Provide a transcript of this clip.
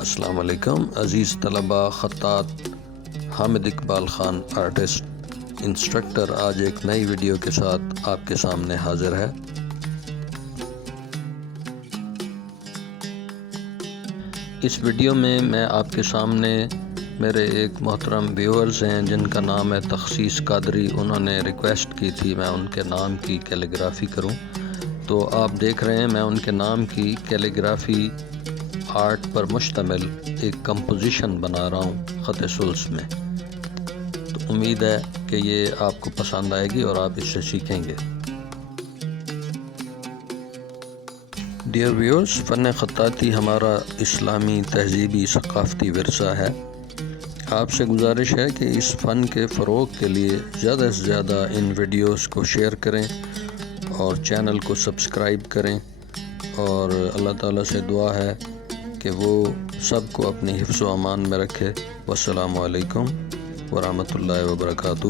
السلام علیکم عزیز طلباء، خطاط حامد اقبال خان آرٹسٹ انسٹرکٹر آج ایک نئی ویڈیو کے ساتھ آپ کے سامنے حاضر ہے۔ اس ویڈیو میں آپ کے سامنے میرے ایک محترم ویورز ہیں جن کا نام ہے تخصیص قادری۔ انہوں نے ریکویسٹ کی تھی میں ان کے نام کی کیلیگرافی کروں، تو آپ دیکھ رہے ہیں میں ان کے نام کی کیلیگرافی آرٹ پر مشتمل ایک کمپوزیشن بنا رہا ہوں خط سلس میں۔ تو امید ہے کہ یہ آپ کو پسند آئے گی اور آپ اس سے سیکھیں گے۔ ڈیئر ویورز، فن خطاطی ہمارا اسلامی تہذیبی ثقافتی ورثہ ہے۔ آپ سے گزارش ہے کہ اس فن کے فروغ کے لیے زیادہ سے زیادہ ان ویڈیوز کو شیئر کریں اور چینل کو سبسکرائب کریں، اور اللہ تعالیٰ سے دعا ہے کہ وہ سب کو اپنی حفظ و امان میں رکھے۔ والسلام علیکم ورحمۃ اللہ وبرکاتہ۔